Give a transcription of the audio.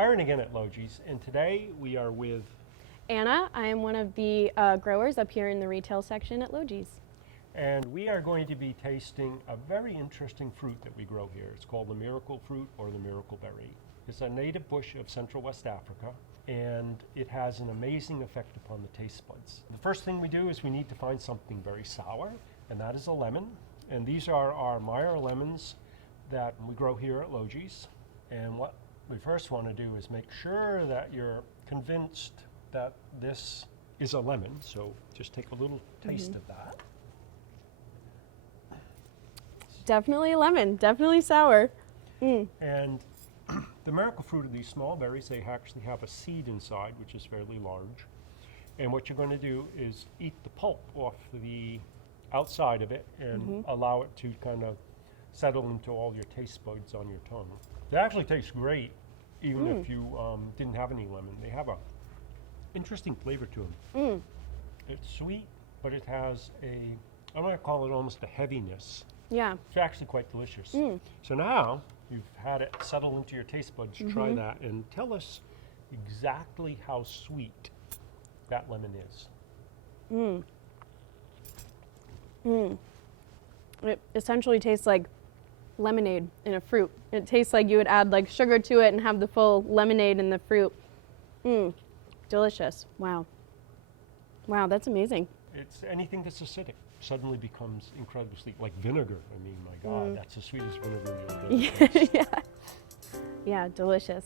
Byron again at Logis, and today we are with Anna. I am one of the growers up here in the retail section at Logis. and we are going to be tasting a very interesting fruit that we grow here. It's called the miracle fruit or the miracle berry. It's a native bush of Central West Africa, and it has an amazing effect upon the taste buds. The first thing we do is we need to find something very sour, and that is a lemon. And these are our Meyer lemons that we grow here at Logis. And what we first want to do is make sure that you're convinced that this is a lemon. So just take a little taste of that. Definitely a lemon, definitely sour. And the miracle fruit are these small berries. They actually have a seed inside, which is fairly large. And what you're going to do is eat the pulp off the outside of it and allow it to kind of settle into all your taste buds on your tongue. They actually taste great, even if you didn't have any lemon. They have a interesting flavor to them. It's sweet, but it has a, I might call it almost a heaviness. Yeah. It's actually quite delicious. So now you've had it settle into your taste buds, try that and tell us exactly how sweet that lemon is. It essentially tastes like lemonade in a fruit. It tastes like you would add like sugar to it and have the full lemonade in the fruit. Delicious. Wow. Wow, that's amazing. It's anything that's acidic suddenly becomes incredibly sweet, like vinegar. I mean, my God, that's the sweetest vinegar you'll ever taste. Yeah. Yeah, delicious.